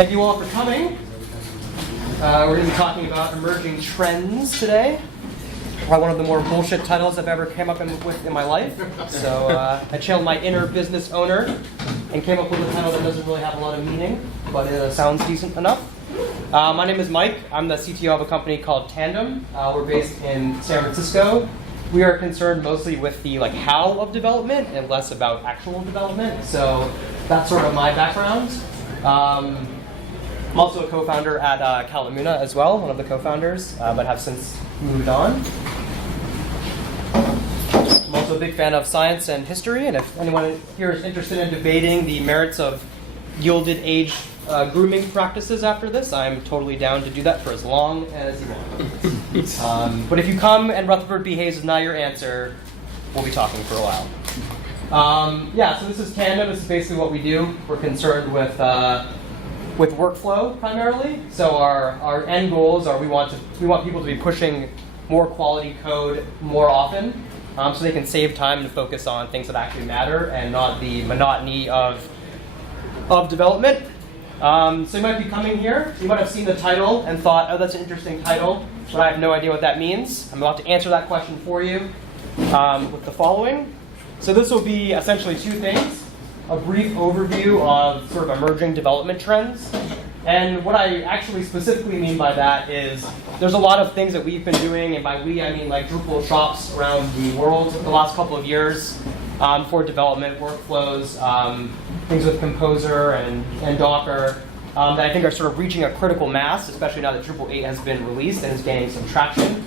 Thank you all for coming. We're going to be talking about emerging trends today. Probably one of the more bullshit titles I've ever came up with in my life. So I channeled my inner business owner and came up with a title that doesn't really have a lot of meaning, but it sounds decent enough. My name is Mike. I'm the CTO of a company called Tandem. We're based in San Francisco. We are concerned mostly with the how of development and less about actual development. So that's sort of my background. I'm also a co-founder at Calamuna as well, one of the co-founders, but have since moved on. I'm also a big fan of science and history, and if anyone here is interested in debating the merits of gilded age grooming practices after this, I'm totally down to do that for as long as you want. But if you come and Rutherford B. Hayes is not your answer, we'll be talking for a while. So this is Tandem. This is basically what we do. We're concerned with workflow primarily. So our end goals are we want people to be pushing more quality code more often, so they can save time to focus on things that actually matter and not the monotony of development. So you might be coming here. You might have seen the title and thought, oh, that's an interesting title, but I have no idea what that means. I'm about to answer that question for you with the following. So this will be essentially two things. A brief overview of sort of emerging development trends. And what I actually specifically mean by that is there's a lot of things that we've been doing, and by we I mean Drupal shops around the world the last couple of years for development workflows, things with Composer and Docker that I think are sort of reaching a critical mass, especially now that Drupal 8 has been released and is gaining some traction.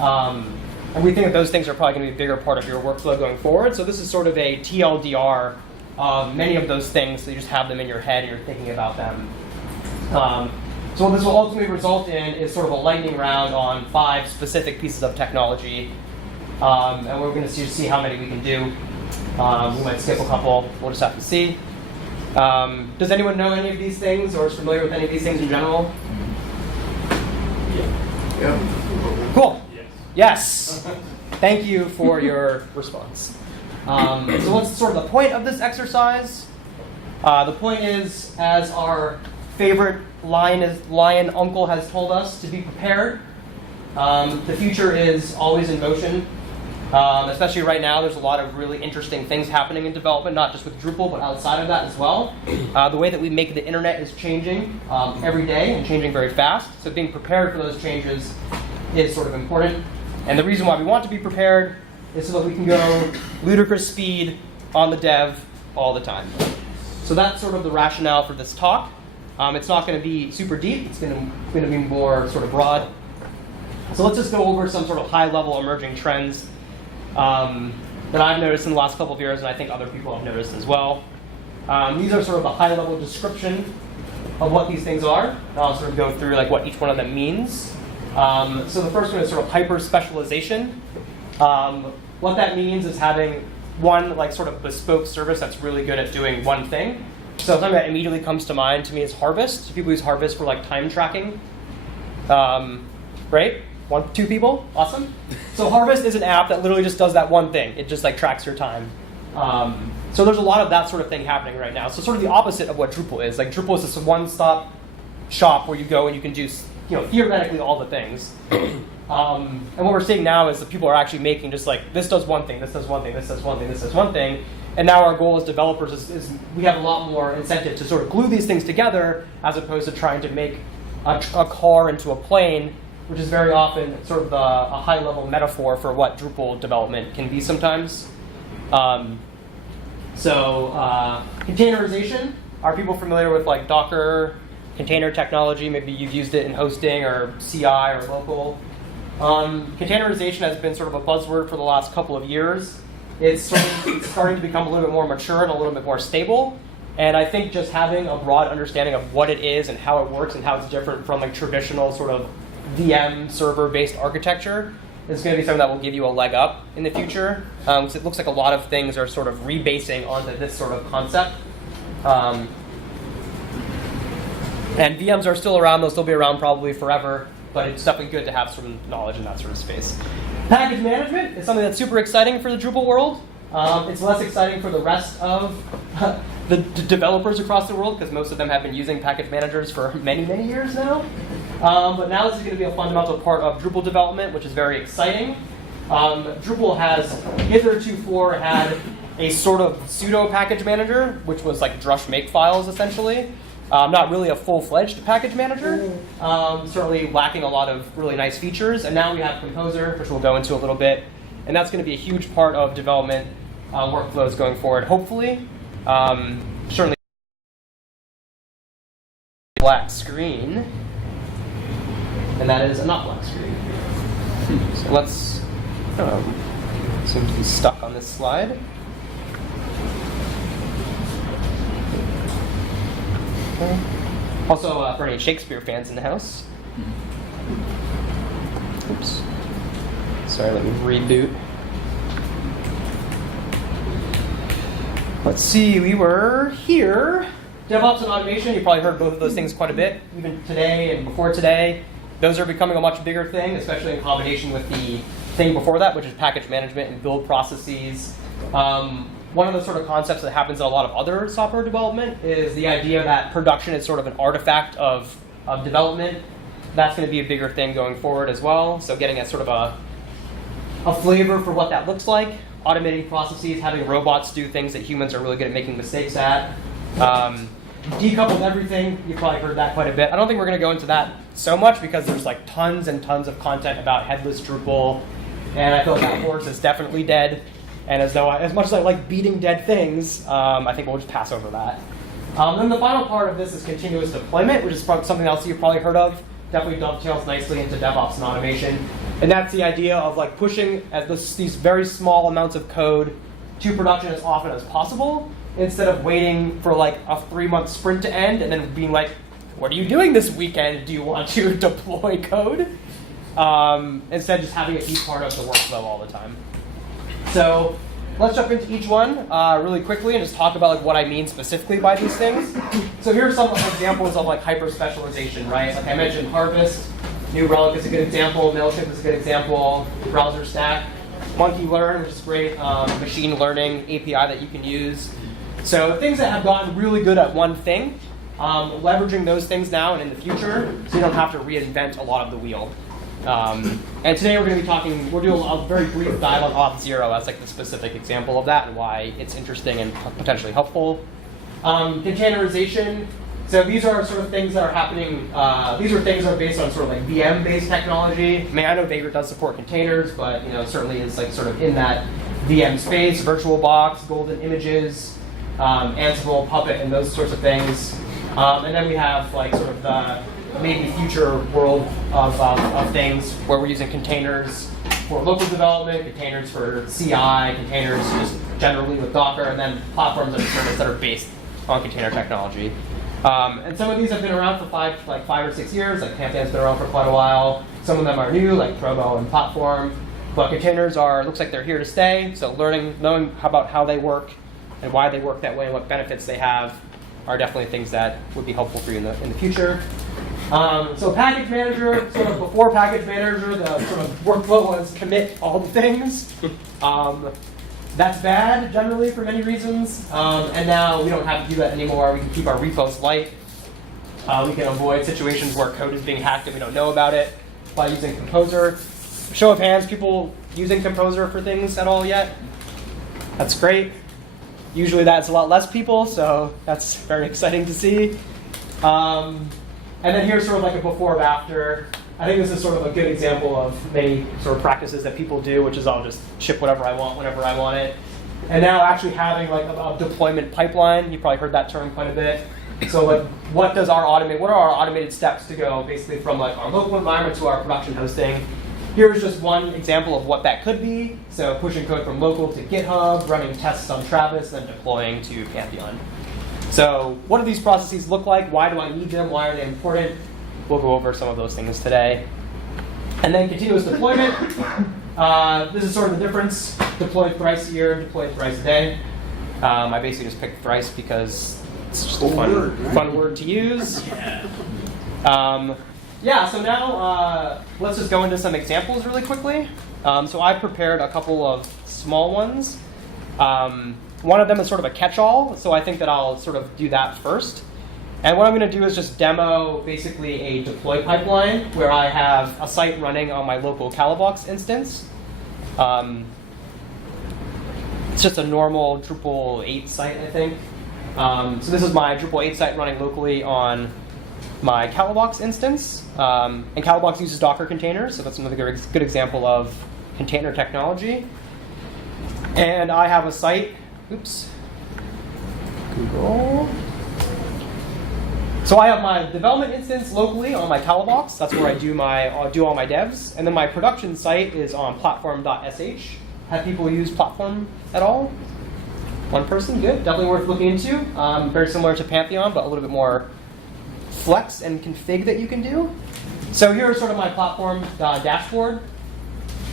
And we think that those things are probably going to be a bigger part of your workflow going forward. So this is sort of a TLDR of many of those things, so you just have them in your head and you're thinking about them. So what this will ultimately result in is sort of a lightning round on 5 specific pieces of technology. And we're going to see how many we can do. We might skip a couple. We'll just have to see. Does anyone know any of these things or is familiar with any of these things in general? Yeah. Cool. Yes. Thank you for your response. So what's sort of the point of this exercise? The point is, as our favorite lion uncle has told us, to be prepared. The future is always in motion. Especially right now, there's a lot of really interesting things happening in development, not just with Drupal, but outside of that as well. The way that we make the internet is changing every day and changing very fast. So being prepared for those changes is sort of important. And the reason why we want to be prepared is so that we can go ludicrous speed on the dev all the time. So that's sort of the rationale for this talk. It's not going to be super deep. It's going to be more sort of broad. So let's just go over some sort of high-level emerging trends that I've noticed in the last couple of years, and I think other people have noticed as well. These are sort of the high-level description of what these things are. And I'll sort of go through what each one of them means. So the first one is sort of hyper-specialization. What that means is having one sort of bespoke service that's really good at doing one thing. So something that immediately comes to mind to me is Harvest. People use Harvest for time tracking. Right? 1, 2 people? Awesome. So Harvest is an app that literally just does that one thing. It just tracks your time. So there's a lot of that sort of thing happening right now. So sort of the opposite of what Drupal is. Drupal is this one-stop shop where you go and you can do theoretically all the things. And what we're seeing now is that people are actually making just this does one thing, this does one thing, this does one thing, this does one thing. And now our goal as developers is we have a lot more incentive to sort of glue these things together as opposed to trying to make a car into a plane, which is very often sort of a high-level metaphor for what Drupal development can be sometimes. Containerization. Are people familiar with Docker, container technology? Maybe you've used it in hosting or CI or local. Containerization has been sort of a buzzword for the last couple of years. It's starting to become a little bit more mature and a little bit more stable. And I think just having a broad understanding of what it is and how it works and how it's different from traditional sort of VM server-based architecture is going to be something that will give you a leg up in the future. Because it looks like a lot of things are sort of rebasing onto this sort of concept. And VMs are still around. They'll still be around probably forever. But it's definitely good to have some knowledge in that sort of space. Package management is something that's super exciting for the Drupal world. It's less exciting for the rest of the developers across the world, because most of them have been using package managers for many, many years now. But now this is going to be a fundamental part of Drupal development, which is very exciting. Drupal has hitherto had a sort of pseudo package manager, which was like drush makefiles essentially. Not really a full-fledged package manager, certainly lacking a lot of really nice features. And now we have Composer, which we'll go into a little bit. And that's going to be a huge part of development workflows going forward, hopefully. Certainly black screen. And that is a not black screen. So let's, seem to be stuck on this slide. Okay. Also, for any Shakespeare fans in the house. Oops. Sorry, let me reboot. Let's see, we were here. DevOps and automation, you probably heard both of those things quite a bit, even today and before today. Those are becoming a much bigger thing, especially in combination with the thing before that, which is package management and build processes. One of the sort of concepts that happens in a lot of other software development is the idea that production is sort of an artifact of development. That's going to be a bigger thing going forward as well. So getting a sort of a flavor for what that looks like, automating processes, having robots do things that humans are really good at making mistakes at. Decoupled everything, you probably heard that quite a bit. I don't think we're going to go into that so much because there's like tons and tons of content about headless Drupal, and I feel like that horse is definitely dead. And as much as I like beating dead things, I think we'll just pass over that. Then the final part of this is continuous deployment, which is something else you've probably heard of. Definitely dovetails nicely into DevOps and automation. And that's the idea of like pushing these very small amounts of code to production as often as possible, instead of waiting for like a 3-month sprint to end and then being like, what are you doing this weekend? Do you want to deploy code? Instead, just having it be part of the workflow all the time. So let's jump into each one really quickly and just talk about like what I mean specifically by these things. So here are some examples of like hyper-specialization, right? Like I mentioned, Harvest, New Relic is a good example, Mailchimp is a good example, Browser Stack, Monkey Learn, which is great, machine learning API that you can use. So things that have gotten really good at one thing, leveraging those things now and in the future, so you don't have to reinvent a lot of the wheel. And today we're going to be we're doing a very brief dive on Auth0 as like the specific example of that and why it's interesting and potentially helpful. Containerization. So these are sort of things that are happening, these are things that are based on sort of like VM-based technology. I mean, I know Vagrant does support containers, but certainly is like sort of in that VM space, VirtualBox, Golden Images, Ansible, Puppet, and those sorts of things. And then we have like sort of the maybe future world of things where we're using containers for local development, containers for CI, containers just generally with Docker, and then platforms as a service that are based on container technology. And some of these have been around for 5 or 6 years. Like Pantheon's been around for quite a while. Some of them are new, like Provo and Platform. But containers looks like they're here to stay. So knowing about how they work and why they work that way and what benefits they have are definitely things that would be helpful for you in the future. So package manager, sort of before package manager, the sort of workflow was commit all the things. That's bad generally for many reasons. And now we don't have to do that anymore. We can keep our repos light. We can avoid situations where code is being hacked and we don't know about it by using Composer. Show of hands, people using Composer for things at all yet? That's great. Usually that's a lot less people, so that's very exciting to see. And then here's sort of like a before and after. I think this is sort of a good example of many sort of practices that people do, which is I'll just ship whatever I want whenever I want it. And now actually having like a deployment pipeline, you probably heard that term quite a bit. So like what are our automated steps to go basically from like our local environment to our production hosting? Here's just one example of what that could be. So pushing code from local to GitHub, running tests on Travis, then deploying to Pantheon. So what do these processes look like? Why do I need them? Why are they important? We'll go over some of those things today. And then continuous deployment. This is sort of the difference. Deploy thrice a year, deploy thrice a day. I basically just picked thrice because it's just a fun word to use. So now let's just go into some examples really quickly. So I prepared a couple of small ones. One of them is sort of a catch-all, so I think that I'll sort of do that first. And what I'm going to do is just demo basically a deploy pipeline where I have a site running on my local Calabox instance. It's just a normal Drupal 8 site, I think. So this is my Drupal 8 site running locally on my Calabox instance. And Calabox uses Docker containers, so that's another good example of container technology. And I have a site, oops, Google. So I have my development instance locally on my Calabox. That's where I do all my devs. And then my production site is on platform.sh. Have people use Platform at all? One person, good. Definitely worth looking into. Very similar to Pantheon, but a little bit more flex and config that you can do. So here's sort of my Platform dashboard.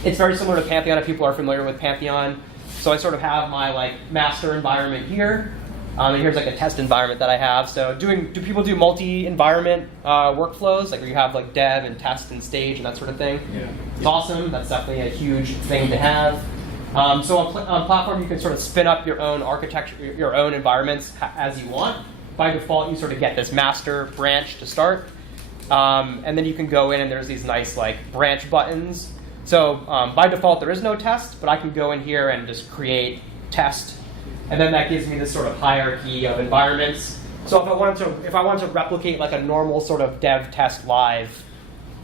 It's very similar to Pantheon if people are familiar with Pantheon. So I sort of have my master environment here. And here's a test environment that I have. So do people do multi-environment workflows? Like where you have dev and test and stage and that sort of thing? Yeah. It's awesome. That's definitely a huge thing to have. So on Platform, you can sort of spin up your own architecture, your own environments as you want. By default, you sort of get this master branch to start. And then you can go in and there's these nice branch buttons. So by default, there is no test, but I can go in here and just create test. And then that gives me this sort of hierarchy of environments. So if I wanted to replicate a normal sort of dev test live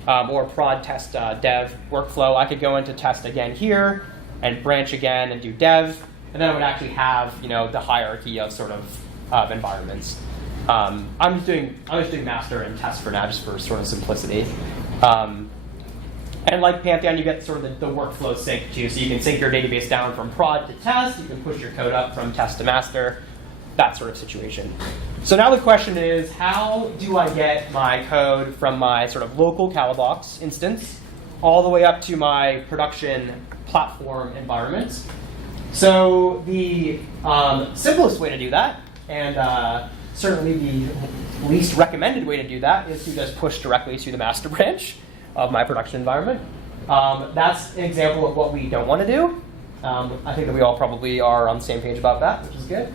or prod test dev workflow, I could go into test again here and branch again and do dev. And then I would actually have the hierarchy of sort of environments. I'm just doing master and test for now, just for sort of simplicity. And like Pantheon, you get sort of the workflow sync too. So you can sync your database down from prod to test. You can push your code up from test to master, that sort of situation. So now the question is, how do I get my code from my sort of local Calabox instance all the way up to my production platform environment? So the simplest way to do that, and certainly the least recommended way to do that, is to just push directly to the master branch of my production environment. That's an example of what we don't want to do. I think that we all probably are on the same page about that, which is good.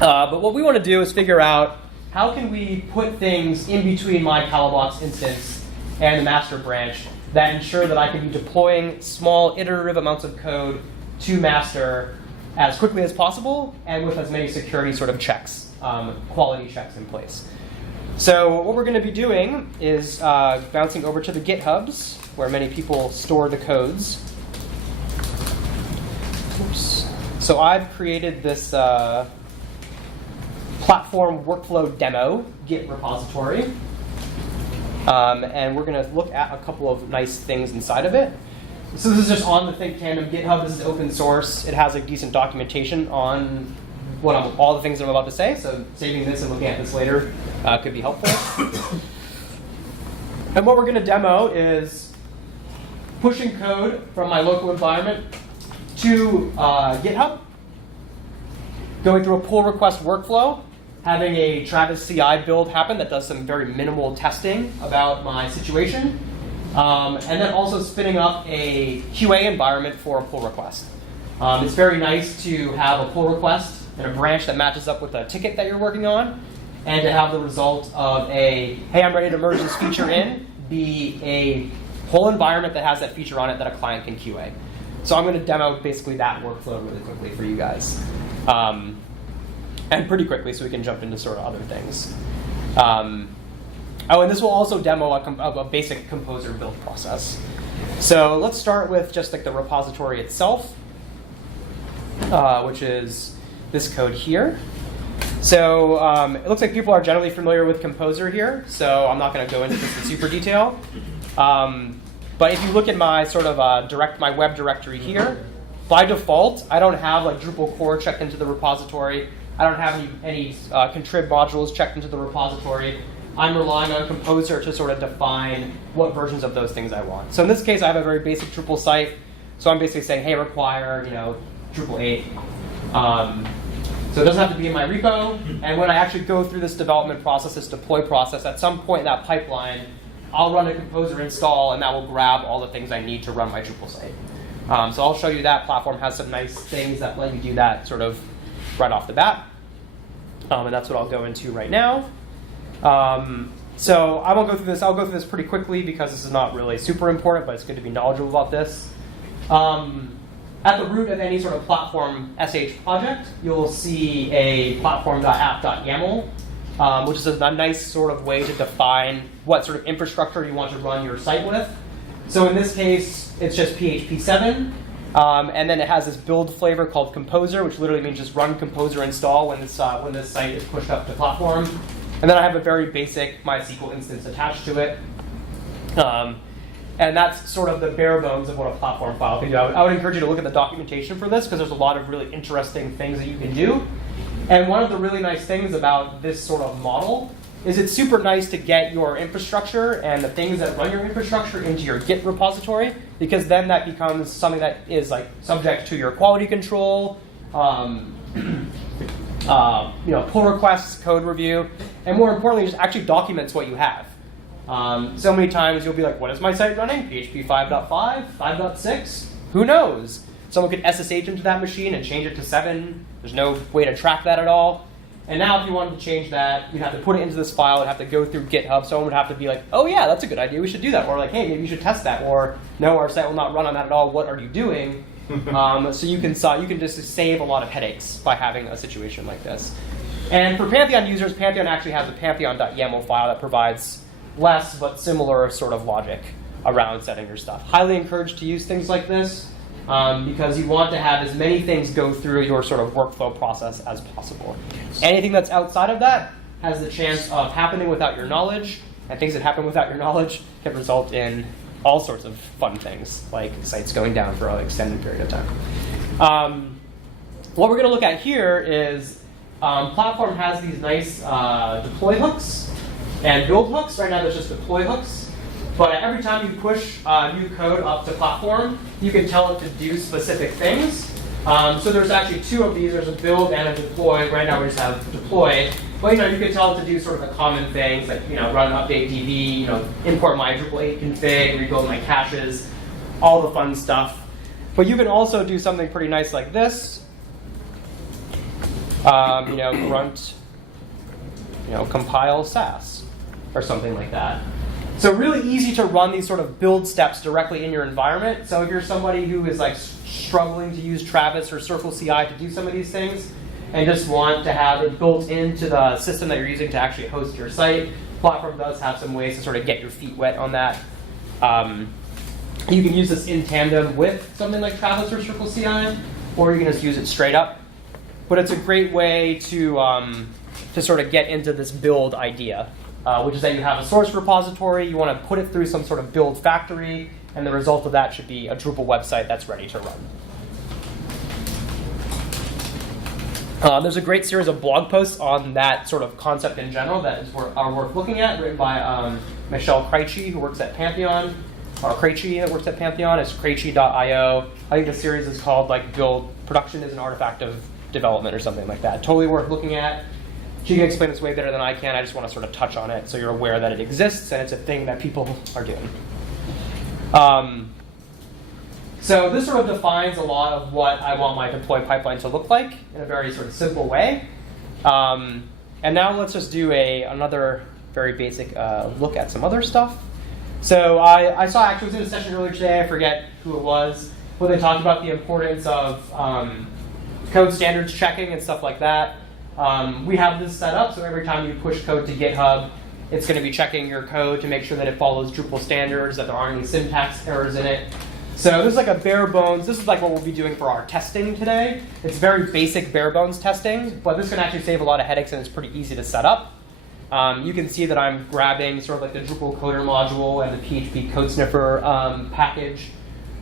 But what we want to do is figure out how can we put things in between my Calabox instance and the master branch that ensure that I can be deploying small iterative amounts of code to master as quickly as possible and with as many security sort of checks, quality checks in place. So what we're going to be doing is bouncing over to the GitHubs, where many people store the codes. Oops. So I've created this platform workflow demo Git repository. And we're going to look at a couple of nice things inside of it. So this is just on the Think Tandem GitHub. This is open source. It has decent documentation on all the things that I'm about to say, so saving this and looking at this later could be helpful. And what we're going to demo is pushing code from my local environment to GitHub, going through a pull request workflow, having a Travis CI build happen that does some very minimal testing about my situation, and then also spinning up a QA environment for a pull request. It's very nice to have a pull request and a branch that matches up with a ticket that you're working on, and to have the result of a, hey, I'm ready to merge this feature in, be a whole environment that has that feature on it that a client can QA. So I'm going to demo basically that workflow really quickly for you guys. And pretty quickly so we can jump into sort of other things. And this will also demo a basic composer build process. So let's start with just the repository itself, which is this code here. So it looks like people are generally familiar with Composer here, so I'm not going to go into this in super detail. But if you look at my sort of my web directory here, by default, I don't have Drupal core checked into the repository. I don't have any contrib modules checked into the repository. I'm relying on Composer to sort of define what versions of those things I want. So in this case, I have a very basic Drupal site. So I'm basically saying, hey, require Drupal 8. So it doesn't have to be in my repo. And when I actually go through this development process, this deploy process, at some point in that pipeline, I'll run a Composer install, and that will grab all the things I need to run my Drupal site. So I'll show you that. Platform has some nice things that let you do that sort of right off the bat. And that's what I'll go into right now. So I won't go through this. I'll go through this pretty quickly because this is not really super important, but it's good to be knowledgeable about this. At the root of any sort of platform SH project, you'll see a platform.app.yaml, which is a nice sort of way to define what sort of infrastructure you want to run your site with. So in this case, it's just PHP 7. And then it has this build flavor called Composer, which literally means just run Composer install when this site is pushed up to platform. And then I have a very basic MySQL instance attached to it. And that's sort of the bare bones of what a platform file can do. I would encourage you to look at the documentation for this because there's a lot of really interesting things that you can do. And one of the really nice things about this sort of model is it's super nice to get your infrastructure and the things that run your infrastructure into your Git repository, because then that becomes something that is like subject to your quality control, pull requests, code review, and more importantly, just actually documents what you have. So many times you'll be like, what is my site running? PHP 5.5, 5.6? Who knows? Someone could SSH into that machine and change it to 7. There's no way to track that at all. And now if you wanted to change that, you'd have to put it into this file. It'd have to go through GitHub. Someone would have to be like, oh yeah, that's a good idea. We should do that. Or like, hey, maybe you should test that. Or no, our site will not run on that at all. What are you doing? So you can just save a lot of headaches by having a situation like this. And for Pantheon users, Pantheon actually has a pantheon.yaml file that provides less but similar sort of logic around setting your stuff. Highly encouraged to use things like this because you want to have as many things go through your sort of workflow process as possible. Anything that's outside of that has the chance of happening without your knowledge, and things that happen without your knowledge can result in all sorts of fun things, like sites going down for an extended period of time. What we're going to look at here is Platform has these nice deploy hooks and build hooks. Right now there's just deploy hooks. But every time you push new code up to Platform, you can tell it to do specific things. So there's actually two of these. There's a build and a deploy. Right now we just have deploy. But you can tell it to do sort of the common things like run update DB, import my Drupal 8 config, rebuild my caches, all the fun stuff. But you can also do something pretty nice like this. Grunt, compile Sass or something like that. So really easy to run these sort of build steps directly in your environment. So if you're somebody who is like struggling to use Travis or Circle CI to do some of these things and just want to have it built into the system that you're using to actually host your site, Platform does have some ways to sort of get your feet wet on that. You can use this in tandem with something like Travis or Circle CI, or you can just use it straight up. But it's a great way to sort of get into this build idea, which is that you have a source repository, you want to put it through some sort of build factory, and the result of that should be a Drupal website that's ready to run. There's a great series of blog posts on that sort of concept in general that are worth looking at, written by Michelle Krejci, who works at Pantheon, or Krejci that works at Pantheon. It's krejci.io. I think the series is called like Build Production is an Artifact of Development or something like that. Totally worth looking at. She can explain this way better than I can. I just want to sort of touch on it so you're aware that it exists and it's a thing that people are doing. So this sort of defines a lot of what I want my deploy pipeline to look like in a very sort of simple way. And now let's just do another very basic look at some other stuff. So I saw, actually was in a session earlier today, I forget who it was, where they talked about the importance of code standards checking and stuff like that. We have this set up, so every time you push code to GitHub, it's going to be checking your code to make sure that it follows Drupal standards, that there aren't any syntax errors in it. So this is like a bare bones, this is like what we'll be doing for our testing today. It's very basic bare bones testing, but this can actually save a lot of headaches and it's pretty easy to set up. You can see that I'm grabbing sort of like the Drupal coder module and the PHP code sniffer package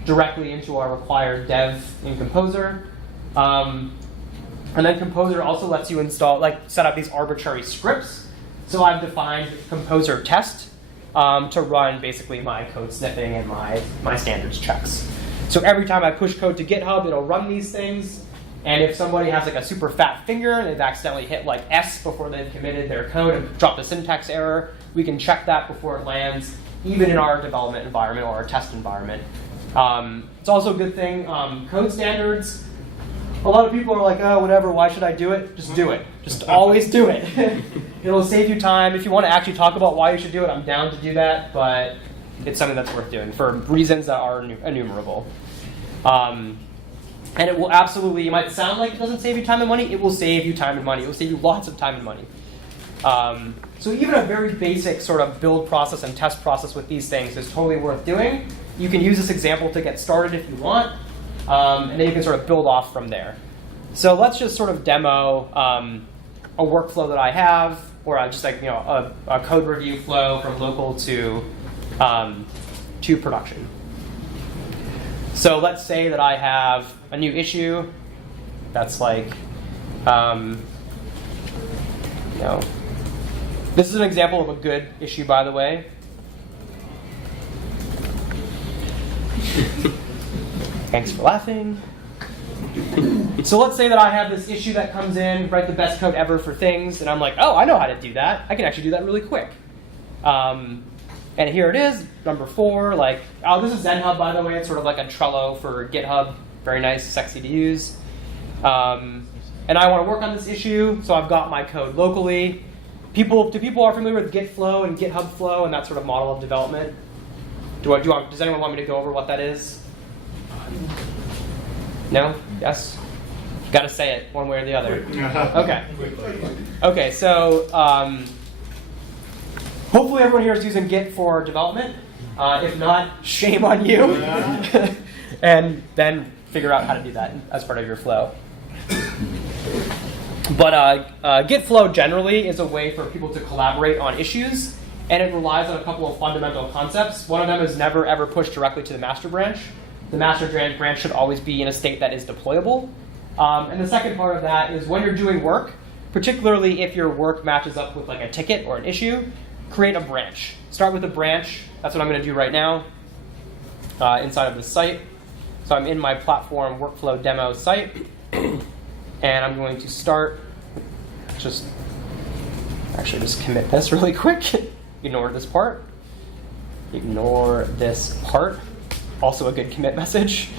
directly into our required dev in Composer. And then Composer also lets you set up these arbitrary scripts. So I've defined Composer test to run basically my code sniffing and my standards checks. So every time I push code to GitHub, it'll run these things. And if somebody has like a super fat finger and they've accidentally hit like S before they've committed their code and dropped a syntax error, we can check that before it lands, even in our development environment or our test environment. It's also a good thing. Code standards. A lot of people are like, oh, whatever, why should I do it? Just do it. Just always do it. It'll save you time. If you want to actually talk about why you should do it, I'm down to do that, but it's something that's worth doing for reasons that are enumerable. And it will absolutely, it might sound like it doesn't save you time and money, it will save you time and money. It will save you lots of time and money. So even a very basic sort of build process and test process with these things is totally worth doing. You can use this example to get started if you want. And then you can sort of build off from there. So let's just sort of demo a workflow that I have, or just like a code review flow from local to production. So let's say that I have a new issue that's like, this is an example of a good issue, by the way. Thanks for laughing. So let's say that I have this issue that comes in, write the best code ever for things, and I'm like, oh, I know how to do that. I can actually do that really quick. And here it is, number 4. Like, oh, this is ZenHub, by the way. It's sort of like a Trello for GitHub. Very nice, sexy to use. And I want to work on this issue, so I've got my code locally. People are familiar with Git flow and GitHub flow and that sort of model of development? Does anyone want me to go over what that is? No? Yes? Got to say it one way or the other. Okay. Okay, so hopefully everyone here is using Git for development. If not, shame on you. And then figure out how to do that as part of your flow. But Git flow generally is a way for people to collaborate on issues, and it relies on a couple of fundamental concepts. One of them is never ever push directly to the master branch. The master branch should always be in a state that is deployable. And the second part of that is when you're doing work, particularly if your work matches up with like a ticket or an issue, create a branch. Start with a branch. That's what I'm going to do right now inside of this site. So I'm in my platform workflow demo site. And I'm going to start, just commit this really quick. Ignore this part. Ignore this part. Also a good commit message.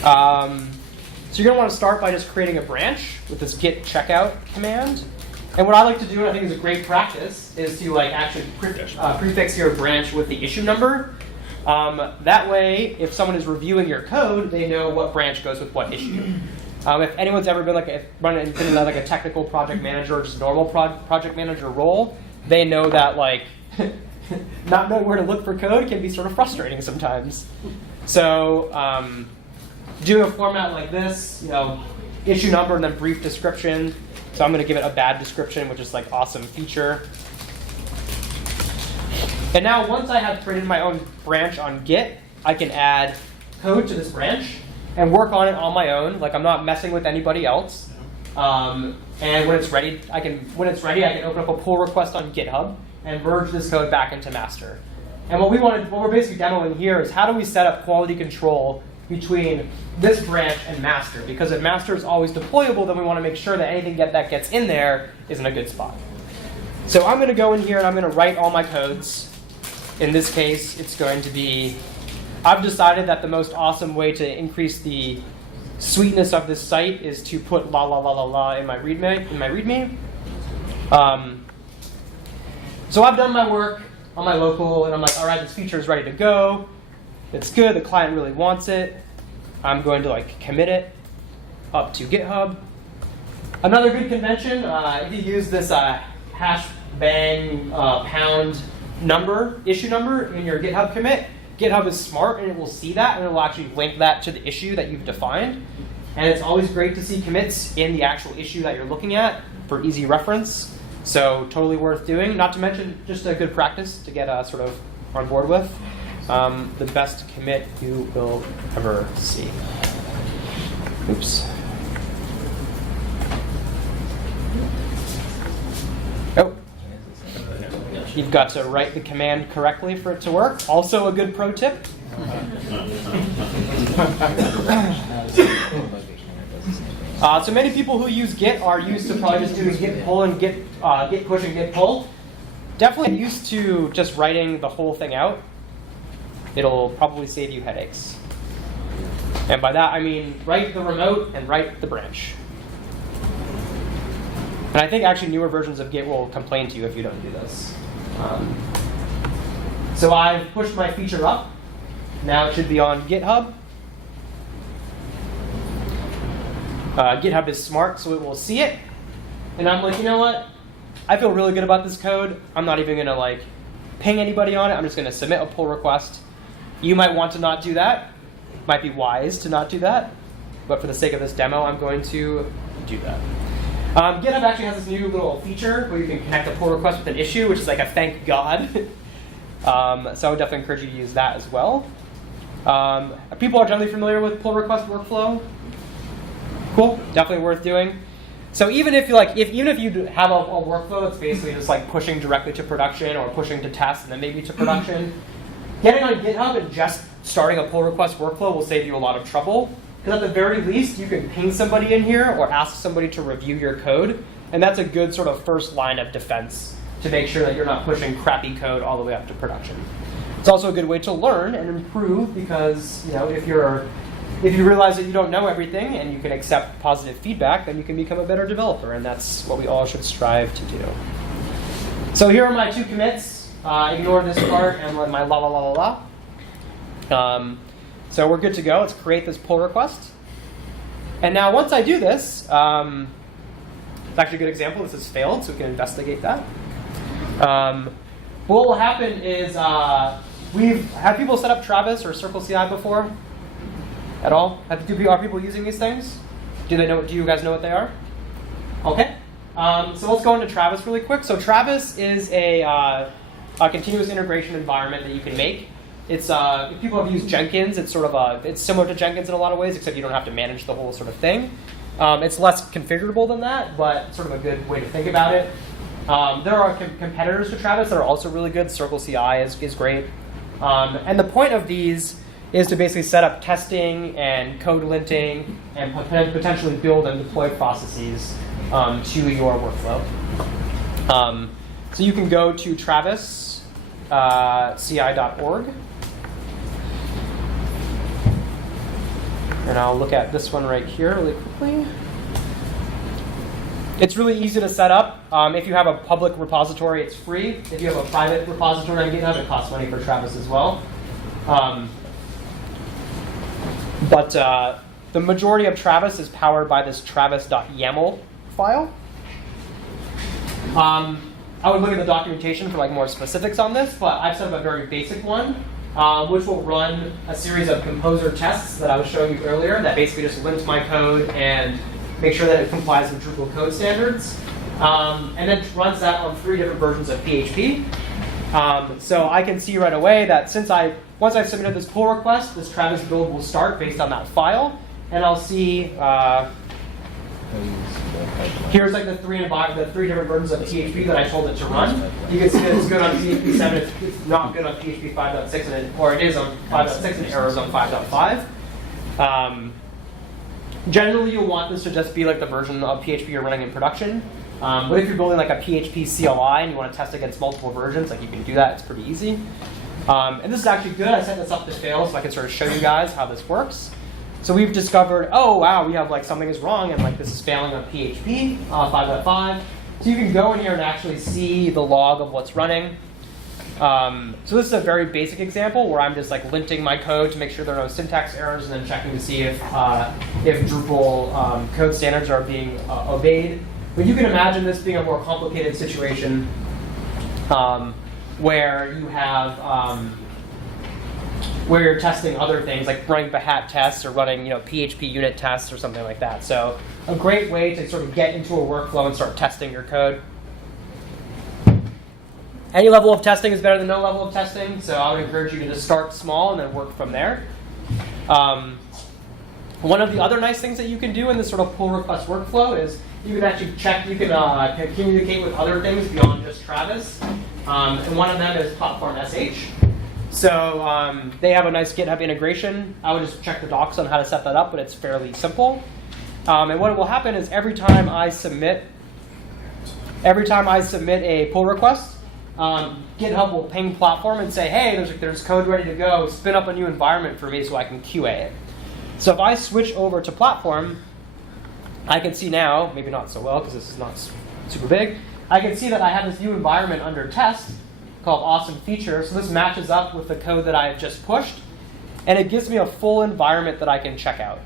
So you're going to want to start by just creating a branch with this git checkout command. And what I like to do, and I think is a great practice, is to like actually prefix your branch with the issue number. That way, if someone is reviewing your code, they know what branch goes with what issue. If anyone's ever been been in like a technical project manager or just normal project manager role, they know that like not knowing where to look for code can be sort of frustrating sometimes. So doing a format like this, issue number and then brief description. So I'm going to give it a bad description, which is like awesome feature. And now once I have created my own branch on Git, I can add code to this branch and work on it on my own. Like I'm not messing with anybody else. And when it's ready, I can open up a pull request on GitHub and merge this code back into master. And what we're basically demoing here is how do we set up quality control between this branch and master? Because if master is always deployable, then we want to make sure that anything that gets in there is in a good spot. So I'm going to go in here and I'm going to write all my codes. In this case, it's going to be, I've decided that the most awesome way to increase the sweetness of this site is to put la la la la la in my README. So I've done my work on my local, and I'm like, all right, this feature is ready to go. It's good. The client really wants it. I'm going to like commit it up to GitHub. Another good convention, if you use this hash bang pound number, issue number in your GitHub commit, GitHub is smart and it will see that and it will actually link that to the issue that you've defined. And it's always great to see commits in the actual issue that you're looking at for easy reference. So totally worth doing. Not to mention just a good practice to get sort of on board with. The best commit you will ever see. Oops. Oh. You've got to write the command correctly for it to work. Also a good pro tip. So many people who use Git are used to probably just doing git pull and git push and git pull. Definitely used to just writing the whole thing out. It'll probably save you headaches. And by that, I mean write the remote and write the branch. And I think actually newer versions of Git will complain to you if you don't do this. So I've pushed my feature up. Now it should be on GitHub. GitHub is smart, so it will see it. And I'm like, you know what? I feel really good about this code. I'm not even going to like ping anybody on it. I'm just going to submit a pull request. You might want to not do that. Might be wise to not do that. But for the sake of this demo, I'm going to do that. GitHub actually has this new little feature where you can connect a pull request with an issue, which is like a thank God. So I would definitely encourage you to use that as well. People are generally familiar with pull request workflow. Cool, definitely worth doing. So even if you even if you have a workflow that's basically just like pushing directly to production or pushing to test and then maybe to production, getting on GitHub and just starting a pull request workflow will save you a lot of trouble. Because at the very least, you can ping somebody in here or ask somebody to review your code, and that's a good sort of first line of defense to make sure that you're not pushing crappy code all the way up to production. It's also a good way to learn and improve because if you realize that you don't know everything and you can accept positive feedback, then you can become a better developer, and that's what we all should strive to do. So here are my 2 commits. Ignore this part and my la la la la la. So we're good to go. Let's create this pull request. And now once I do this, it's actually a good example. This has failed, so we can investigate that. What will happen is we've had people set up Travis or Circle CI before. At all? Are people using these things? Do you guys know what they are? Okay. So let's go into Travis really quick. So Travis is a continuous integration environment that you can make. It's if people have used Jenkins, it's it's similar to Jenkins in a lot of ways, except you don't have to manage the whole sort of thing. It's less configurable than that, but sort of a good way to think about it. There are competitors to Travis that are also really good. Circle CI is great. And the point of these is to basically set up testing and code linting and potentially build and deploy processes to your workflow. So you can go to travis.ci.org. And I'll look at this one right here really quickly. It's really easy to set up. If you have a public repository, it's free. If you have a private repository on GitHub, it costs money for Travis as well. But the majority of Travis is powered by this travis.yaml file. I would look at the documentation for more specifics on this, but I've set up a very basic one, which will run a series of composer tests that I was showing you earlier that basically just lint my code and make sure that it complies with Drupal code standards. And then runs that on 3 different versions of PHP. So I can see right away that once I've submitted this pull request, this Travis build will start based on that file, and I'll see here's the 3 different versions of PHP that I told it to run. You can see that it's good on PHP 7, it's not good on PHP 5.6, or it is on 5.6 and errors on 5.5. Generally, you'll want this to just be the version of PHP you're running in production. But if you're building a PHP CLI and you want to test against multiple versions, you can do that. It's pretty easy. And this is actually good. I set this up to fail so I can sort of show you guys how this works. So we've discovered, oh wow, we have something is wrong and this is failing on PHP 5.5. So you can go in here and actually see the log of what's running. So this is a very basic example where I'm just linting my code to make sure there are no syntax errors and then checking to see if Drupal code standards are being obeyed. But you can imagine this being a more complicated situation where you have where you're testing other things like running Behat tests or running PHP unit tests or something like that. So a great way to sort of get into a workflow and start testing your code. Any level of testing is better than no level of testing, so I would encourage you to just start small and then work from there. One of the other nice things that you can do in this sort of pull request workflow is you can actually you can communicate with other things beyond just Travis. And one of them is Platform SH. So they have a nice GitHub integration. I would just check the docs on how to set that up, but it's fairly simple. And what will happen is every time I submit a pull request, GitHub will ping Platform and say, hey, there's code ready to go. Spin up a new environment for me so I can QA it. So if I switch over to platform, I can see now, maybe not so well because this is not super big, I can see that I have this new environment under test called awesome feature. So this matches up with the code that I have just pushed, and it gives me a full environment that I can check out.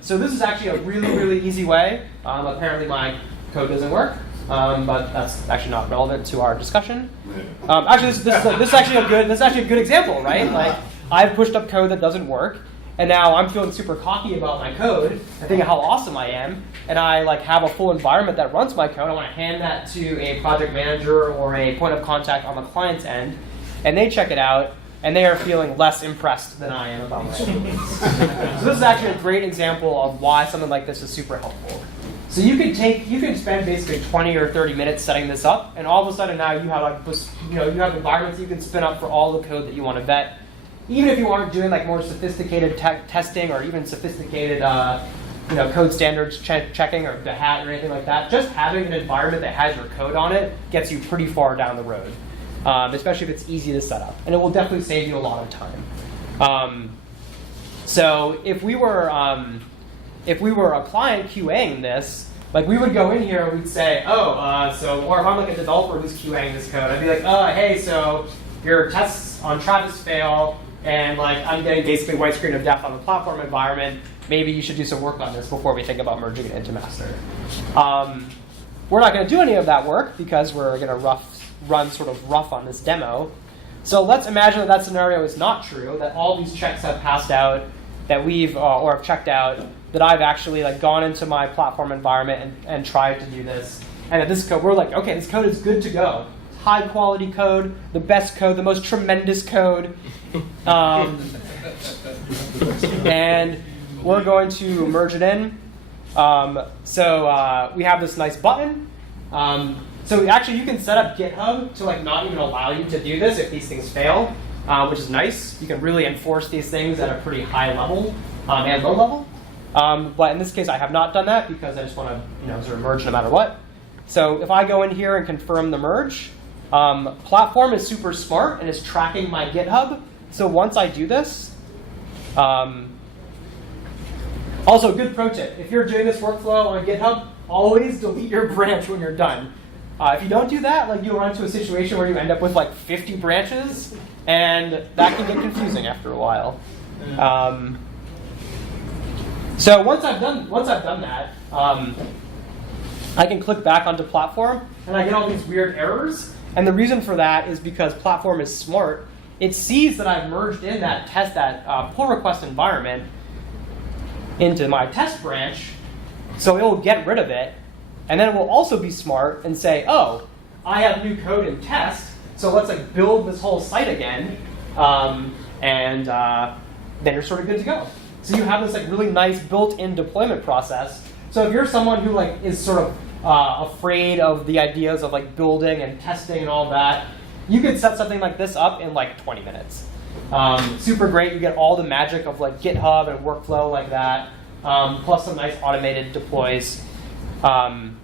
So this is actually a really, really easy way. Apparently my code doesn't work, but that's actually not relevant to our discussion. Actually, this is actually a good example, right? Like I've pushed up code that doesn't work, and now I'm feeling super cocky about my code and thinking how awesome I am, and I like have a full environment that runs my code. I want to hand that to a project manager or a point of contact on the client's end, and they check it out, and they are feeling less impressed than I am about my code. So this is actually a great example of why something like this is super helpful. So you can spend basically 20 or 30 minutes setting this up, and all of a sudden now you have like you have environments you can spin up for all the code that you want to vet. Even if you aren't doing like more sophisticated testing or even sophisticated code standards checking or the hat or anything like that, just having an environment that has your code on it gets you pretty far down the road, especially if it's easy to set up, and it will definitely save you a lot of time. So if we were a client QAing this, like we would go in here and we'd say, or if I'm like a developer who's QAing this code, I'd be like, hey, so your tests on Travis fail, and like I'm getting basically white screen of death on the platform environment. Maybe you should do some work on this before we think about merging it into master. We're not going to do any of that work because we're going to run sort of rough on this demo. So let's imagine that scenario is not true, that all these checks have passed out, that we've or have checked out, that I've actually like gone into my platform environment and tried to do this, and that this code, we're like, okay, this code is good to go. High quality code, the best code, the most tremendous code. And we're going to merge it in. So we have this nice button. So actually you can set up GitHub to like not even allow you to do this if these things fail, which is nice. You can really enforce these things at a pretty high level and low level. But in this case I have not done that because I just want to sort of merge no matter what. So if I go in here and confirm the merge, platform is super smart and is tracking my GitHub. So once I do this, also good pro tip, if you're doing this workflow on GitHub, always delete your branch when you're done. If you don't do that, like you'll run into a situation where you end up with like 50 branches, and that can get confusing after a while. So once I've done that, I can click back onto platform, and I get all these weird errors. And the reason for that is because platform is smart. It sees that I've merged in that pull request environment into my test branch, so it will get rid of it. And then it will also be smart and say, oh, I have new code in test, so let's like build this whole site again, and then you're sort of good to go. So you have this like really nice built-in deployment process. So if you're someone who like is sort of afraid of the ideas of like building and testing and all that, you could set something like this up in like 20 minutes. Super great. You get all the magic of like GitHub and workflow like that, plus some nice automated deploys. And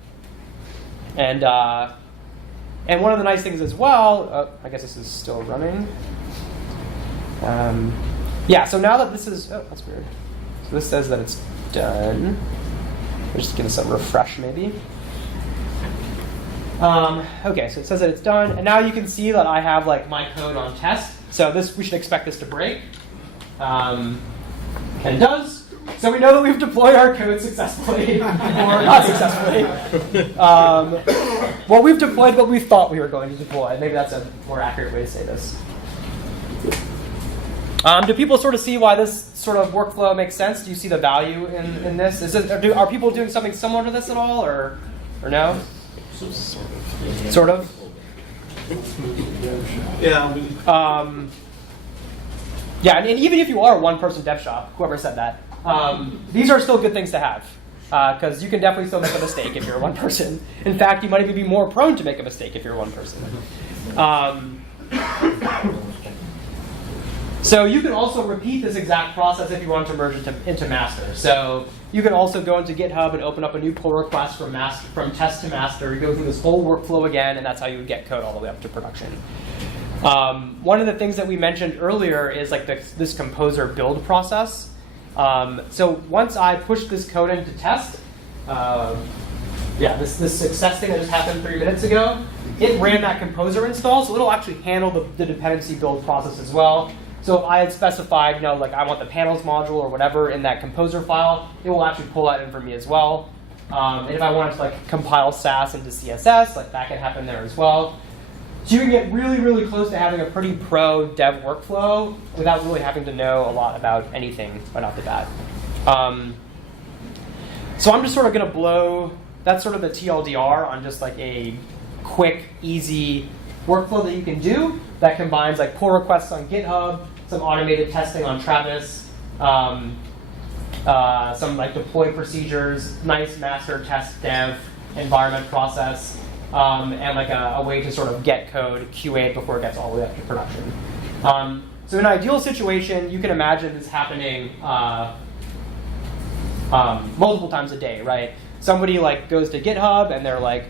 one of the nice things as well, I guess this is still running. Yeah, so now that this is, that's weird. So this says that it's done. We'll just give this a refresh maybe. Okay, so it says that it's done, and now you can see that I have like my code on test. So we should expect this to break, and it does. So we know that we've deployed our code successfully, or not successfully. Well, we've deployed what we thought we were going to deploy. Maybe that's a more accurate way to say this. Do people sort of see why this sort of workflow makes sense? Do you see the value in this? Are people doing something similar to this at all, or no? Sort of. Yeah. Yeah, and even if you are a one-person dev shop, whoever said that, these are still good things to have, because you can definitely still make a mistake if you're one person. In fact, you might even be more prone to make a mistake if you're one person. So you can also repeat this exact process if you want to merge into master. So you can also go into GitHub and open up a new pull request from test to master. You go through this whole workflow again, and that's how you would get code all the way up to production. One of the things that we mentioned earlier is like this composer build process. So once I push this code into test, this success thing that just happened 3 minutes ago, it ran that composer install, so it'll actually handle the dependency build process as well. So if I had specified, like I want the panels module or whatever in that composer file, it will actually pull that in for me as well. And if I wanted to like compile Sass into CSS, like that can happen there as well. So you can get really, really close to having a pretty pro dev workflow without really having to know a lot about anything right off the bat. So I'm just sort of going to blow, that's sort of the TLDR on just like a quick, easy workflow that you can do that combines like pull requests on GitHub, some automated testing on Travis, some like deploy procedures, nice master test dev environment process, and like a way to sort of get code QA'd before it gets all the way up to production. So in an ideal situation, you can imagine this happening multiple times a day, right? Somebody like goes to GitHub and they're like,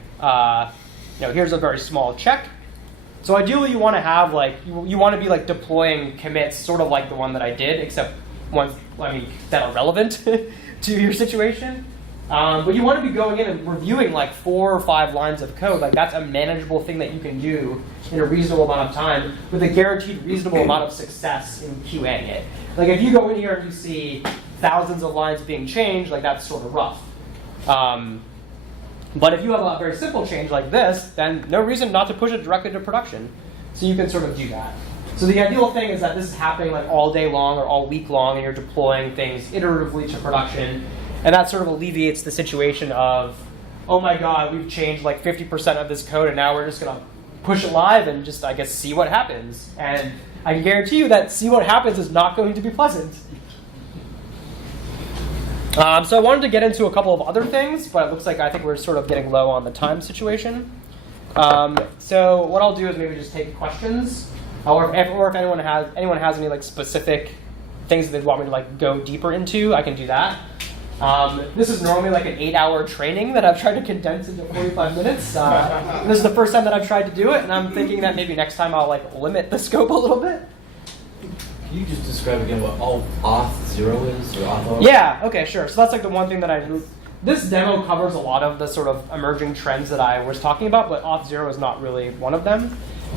here's a very small check. So ideally, you want to have like you want to be like deploying commits, sort of like the one that I did, except ones that are relevant to your situation. But you want to be going in and reviewing like 4 or 5 lines of code. Like that's a manageable thing that you can do in a reasonable amount of time with a guaranteed reasonable amount of success in QAing it. Like if you go in here and you see thousands of lines being changed, like that's sort of rough. But if you have a very simple change like this, then no reason not to push it directly to production. So you can sort of do that. So the ideal thing is that this is happening like all day long or all week long, and you're deploying things iteratively to production. And that sort of alleviates the situation of, oh my God, we've changed like 50% of this code, and now we're just going to push it live and just, I guess, see what happens. And I can guarantee you that see what happens is not going to be pleasant. So I wanted to get into a couple of other things, but it looks like I think we're sort of getting low on the time situation. So what I'll do is maybe just take questions, or if anyone has any like specific things that they want me to like go deeper into, I can do that. This is normally like an 8-hour training that I've tried to condense into 45 minutes. This is the first time that I've tried to do it, and I'm thinking that maybe next time I'll like limit the scope a little bit. Can you just describe again what auth0 is, or auth? Yeah, okay, sure. So that's like the one thing that this demo covers a lot of the sort of emerging trends that I was talking about, but auth0 is not really one of them.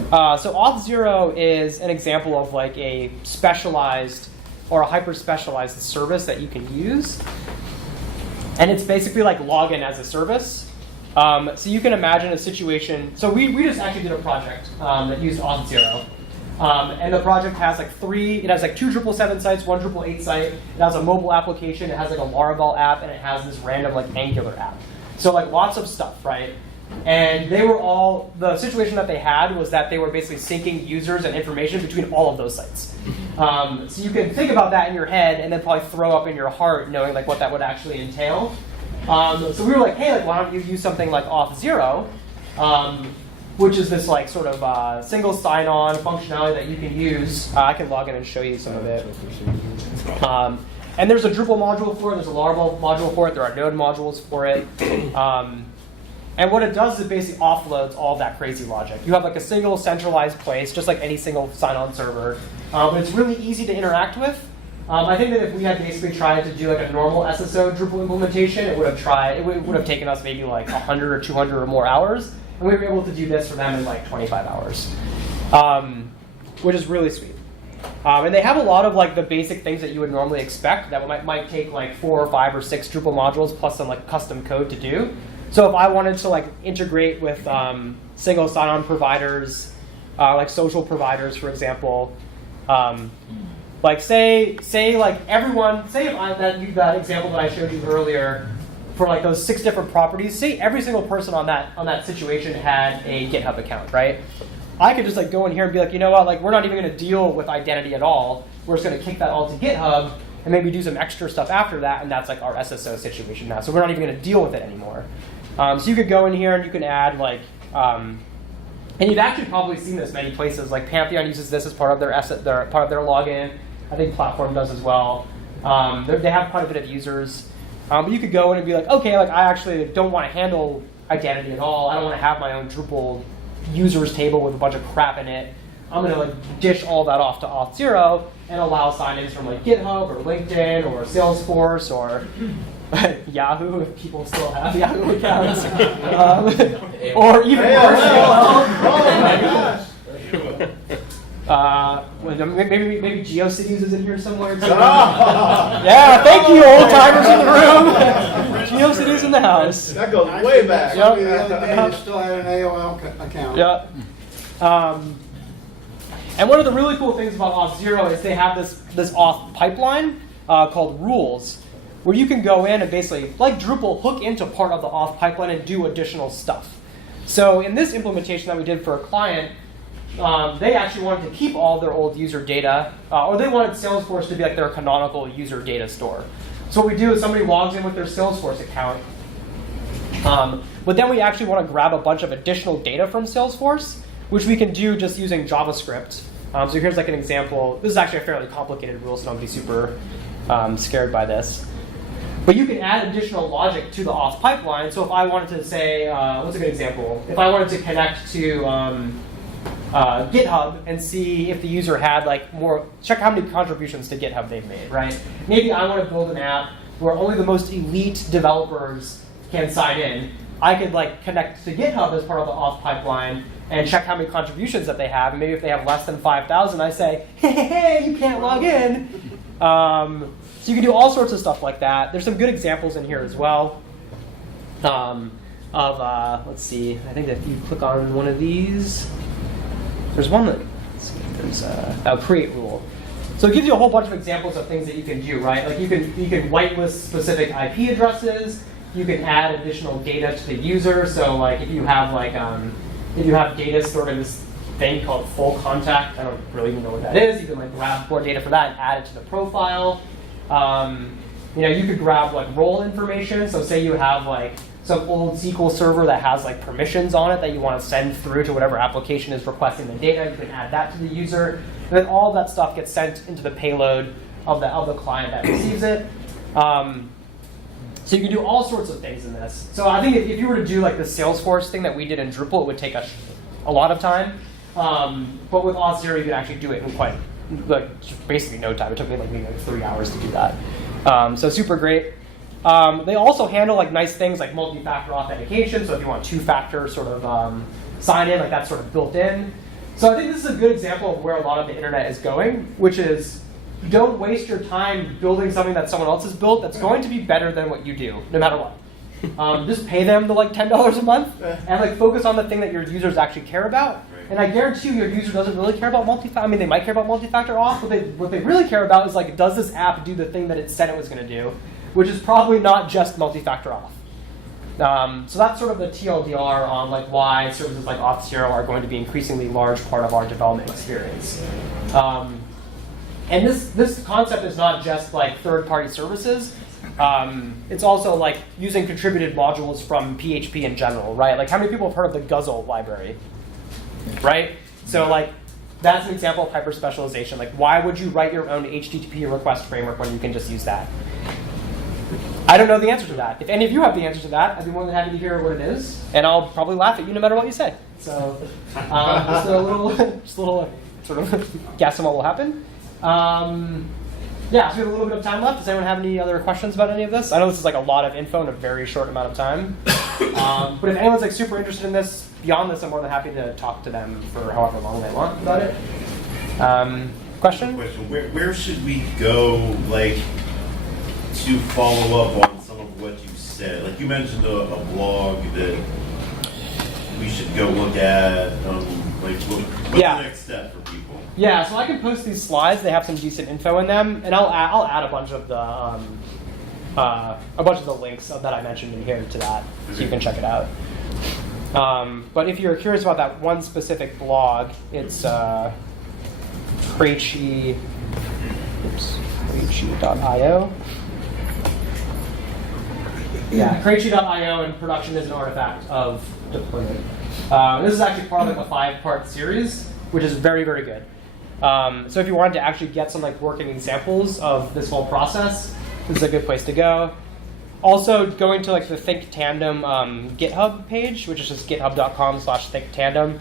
So auth0 is an example of like a specialized or a hyper-specialized service that you can use. And it's basically like login as a service. So you can imagine a situation. So we just actually did a project that used auth0. And the project has like 2 Drupal 7 sites, 1 Drupal 8 site. It has a mobile application, it has like a Laravel app, and it has this random like Angular app. So like lots of stuff, right? And they were all, the situation that they had was that they were basically syncing users and information between all of those sites. So you can think about that in your head and then probably throw up in your heart knowing like what that would actually entail. So we were like, hey, like, why don't you use something like auth0, which is this like sort of single sign-on functionality that you can use. I can log in and show you some of it. And there's a Drupal module for it. There's a Laravel module for it. There are Node modules for it. And what it does is it basically offloads all of that crazy logic. You have like a single centralized place, just like any single sign-on server. But it's really easy to interact with. I think that if we had basically tried to do like a normal SSO Drupal implementation, it would have taken us maybe like 100 or 200 or more hours. And we were able to do this for them in like 25 hours, which is really sweet. And they have a lot of like the basic things that you would normally expect that might take like 4 or 5 or 6 Drupal modules plus some like custom code to do. So if I wanted to like integrate with single sign-on providers, like social providers, for example, like say like everyone, say if that example that I showed you earlier for like those 6 different properties, say every single person on that situation had a GitHub account, right? I could just like go in here and be like, you know what, like we're not even going to deal with identity at all. We're just going to kick that all to GitHub and maybe do some extra stuff after that, and that's like our SSO situation now. So we're not even going to deal with it anymore. So you could go in here and you can add like, and you've actually probably seen this many places. Like Pantheon uses this as part of their login. I think Platform does as well. They have quite a bit of users. But you could go in and be like, okay, like I actually don't want to handle identity at all. I don't want to have my own Drupal users table with a bunch of crap in it. I'm going to like dish all that off to Auth0 and allow sign-ins from like GitHub or LinkedIn or Salesforce or Yahoo, if people still have Yahoo accounts, or even worse, maybe GeoCities is in here somewhere. Yeah, thank you, old timers in the room. GeoCities in the house. That goes way back. Yep. The other day, you still had an AOL account. Yeah. And one of the really cool things about Auth0 is they have this auth pipeline called rules, where you can go in and basically, like Drupal, hook into part of the auth pipeline and do additional stuff. So in this implementation that we did for a client, they actually wanted to keep all their old user data, or they wanted Salesforce to be like their canonical user data store. So what we do is somebody logs in with their Salesforce account, but then we actually want to grab a bunch of additional data from Salesforce, which we can do just using JavaScript. So here's like an example. This is actually a fairly complicated rule, so don't be super scared by this. But you can add additional logic to the auth pipeline. So if I wanted to say, what's a good example? If I wanted to connect to GitHub and see if the user had like check how many contributions to GitHub they've made, right? Maybe I want to build an app where only the most elite developers can sign in. I could like connect to GitHub as part of the auth pipeline and check how many contributions that they have. And maybe if they have less than 5,000, I say, hey, you can't log in. So you can do all sorts of stuff like that. There's some good examples in here as well. Let's see, I think that if you click on one of these, there's one that, let's see, there's a create rule. So it gives you a whole bunch of examples of things that you can do, right? Like you can whitelist specific IP addresses. You can add additional data to the user. So like if you have if you have data stored in this thing called full contact, I don't really even know what that is. You can like grab more data for that and add it to the profile. You could grab like role information. So say you have like some old SQL server that has like permissions on it that you want to send through to whatever application is requesting the data. You can add that to the user. And then all that stuff gets sent into the payload of the client that receives it. So you can do all sorts of things in this. So I think if you were to do like the Salesforce thing that we did in Drupal, it would take us a lot of time. But with Auth0, you could actually do it in quite, basically no time. It took me maybe 3 hours to do that. So super great. They also handle like nice things like multi-factor authentication. So if you want two-factor sort of sign-in, like that's sort of built in. So I think this is a good example of where a lot of the internet is going, which is don't waste your time building something that someone else has built that's going to be better than what you do, no matter what. Just pay them the $10 a month and focus on the thing that your users actually care about. And I guarantee you your user doesn't really care about multi-factor. I mean, they might care about multi-factor auth, but what they really care about is does this app do the thing that it said it was going to do, which is probably not just multi-factor auth. So that's sort of the TLDR on why services like Auth0 are going to be increasingly large part of our development experience. And this concept is not just third-party services. It's also using contributed modules from PHP in general, right? How many people have heard of the Guzzle library, right? So that's an example of hyper-specialization. Why would you write your own HTTP request framework when you can just use that? I don't know the answer to that. If any of you have the answer to that, I'd be more than happy to hear what it is, and I'll probably laugh at you no matter what you say. So just a little sort of guess on what will happen. Yeah, so we have a little bit of time left. Does anyone have any other questions about any of this? I know this is a lot of info in a very short amount of time. But if anyone's super interested in this, beyond this, I'm more than happy to talk to them for however long they want about it. Question? Where should we go, to follow up on some of what you said? You mentioned a blog that we should go look at. What's the next step for people? Yeah, so I can post these slides. They have some decent info in them, and I'll add a bunch of the links that I mentioned in here to that, so you can check it out. But if you're curious about that one specific blog, it's Krejci.io. Yeah, Krejci.io, and production is an artifact of deployment. This is actually part of a 5-part series, which is very, very good. So if you wanted to actually get some working examples of this whole process, this is a good place to go. Also, going to the Think Tandem GitHub page, which is just github.com/thinktandem.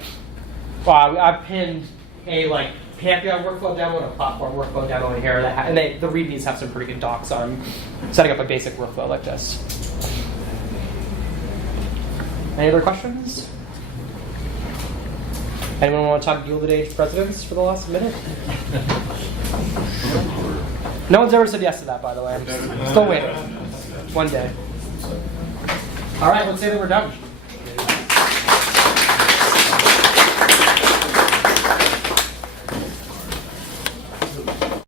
I've pinned a like Pantheon workflow demo and a platform workflow demo in here, and the READMEs have some pretty good docs on setting up a basic workflow like this. Any other questions? Anyone want to talk Gilded Age presidents for the last minute? No one's ever said yes to that, by the way. I'm still waiting. One day. All right, let's say that we're done.